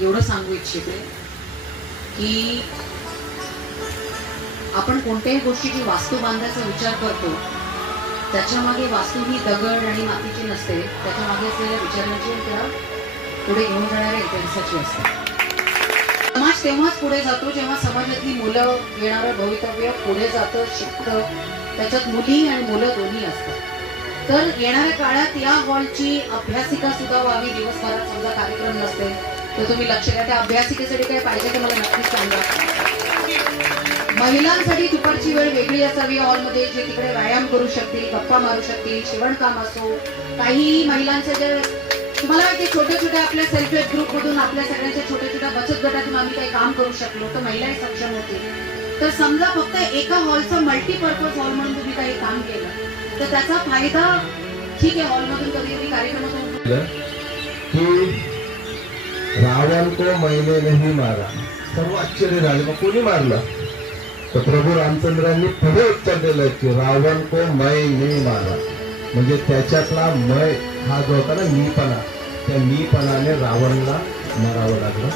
एवढं सांगू इच्छिते की आपण कोणत्याही गोष्टीची वास्तू बांधायचा विचार करतो त्याच्यामागे वास्तू ही दगड आणि मातीची नसते त्याच्यामागे असलेल्या विचारांची त्या पुढे घेऊन जाणाऱ्या इतिहासाची असते. समाज तेव्हाच पुढे जातो जेव्हा समाजातली मुलं येणारं भवितव्य पुढे जातं शिकतं त्याच्यात मुली आणि मुलं दोन्ही असतात. तर येणाऱ्या काळात या हॉलची अभ्यासिका सुद्धा व्हावी दिवसभरात समजा कार्यक्रम नसते तर तुम्ही लक्ष द्या. त्या अभ्यासिकेसाठी काय पाहिजे ते मला नक्कीच सांगा. महिलांसाठी दुपारची वेळ वेगळी असावी हॉलमध्ये जे तिकडे व्यायाम करू शकतील गप्पा मारू शकतील शिवणकाम असो. काही महिलांचे जे तुम्हाला माहिती छोट्या छोट्या आपल्या सेल्फ हेल्प ग्रुप मधून आपल्या सगळ्यांच्या छोट्या छोट्या बचत गटातून आम्ही काही काम करू शकलो तर महिलाही सक्षम होतील. तर समजा फक्त एका हॉलचं मल्टीपर्पज हॉल म्हणून तुम्ही काही काम केलं तर त्याचा फायदा ठीक आहे हॉलमधून कधी कधी कार्यक्रमातून रावण को मैंने नाही मारा. सर्व आश्चर्य झाले. मग कोणी मारलं? तर प्रभू रामचंद्रांनी पुढे उत्तर दिलं की रावण को मय नहीं मारा. म्हणजे त्याच्यातला मय हा जो होता ना मीपणा त्या मीपणाने रावणला मारावं लागलं.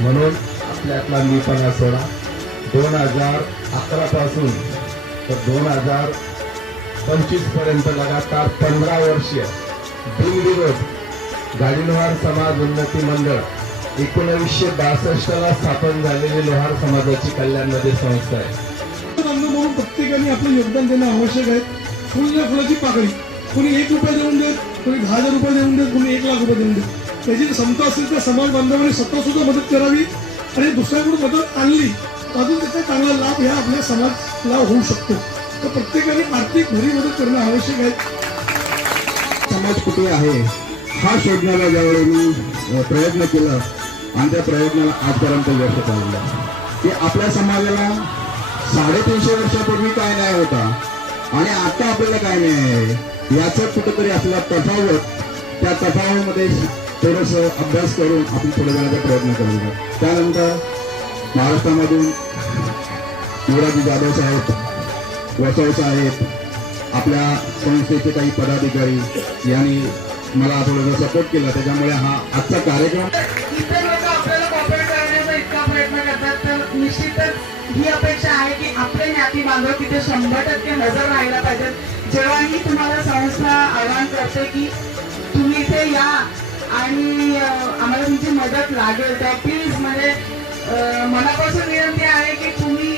म्हणून आपल्यातला मीपणा सोडा. दोन हजार अकरा पासून तर दोन हजार पंचवीसपर्यंत लगातार पंधरा वर्ष बिनविरोध गाडीलोहार समाज उन्नती मंडळ एकोणीसशे बासष्ट ला स्थापन झालेली लोहार समाजाची कल्याणमध्ये संस्था आहे. बांधव म्हणून प्रत्येकाने आपलं योगदान देणं आवश्यक आहे. फुलल्या फुलाची पाकळी कोणी एक रुपये देऊन देत कोणी दहा हजार रुपये देऊन देत कोणी एक लाख रुपये देऊन देत. त्याची जर क्षमता असेल तर समाज बांधवांनी स्वतः सुद्धा मदत करावी आणि दुसऱ्याकडून मदत आणली तर अजून त्याचा चांगला लाभ ह्या आपल्या समाजाला होऊ शकतो. तर प्रत्येकाने आर्थिक भरी मदत करणं आवश्यक आहे. समाज कुठे आहे हा शोधण्याला ज्यावेळी मी प्रयत्न केला आणि त्या प्रयत्नाला आजपर्यंत व्यक्त पाहिलं की आपल्या समाजाला साडेतीनशे वर्षापूर्वी काय न्याय होता आणि आता आपल्याला काय नाही आहे याचं कुठेतरी आपला तफावत त्या तफावामध्ये थोडस अभ्यास करून आपण पुढे जाण्याचा प्रयत्न करूया. त्यानंतर महाराष्ट्रामधून युवराजी जाधव साहेब वसव साहेब आपल्या संस्थेचे काही पदाधिकारी यांनी मला थोडंसं सपोर्ट केला. त्याच्यामुळे हा आजचा कार्यक्रम इतर लोक आपल्याला कॉपरेट करण्याचा इतका प्रयत्न करतात तर निश्चितच ही अपेक्षा आहे की आपले ज्ञाती बांधव तिथे शंभर टक्के नजर राहायला पाहिजेत. जेव्हाही तुम्हाला संस्था आवाहन करते की तुम्ही इथे या आणि आम्हाला तुमची मदत लागेल तर प्लीज म्हणजे मनापासून विनंती आहे की तुम्ही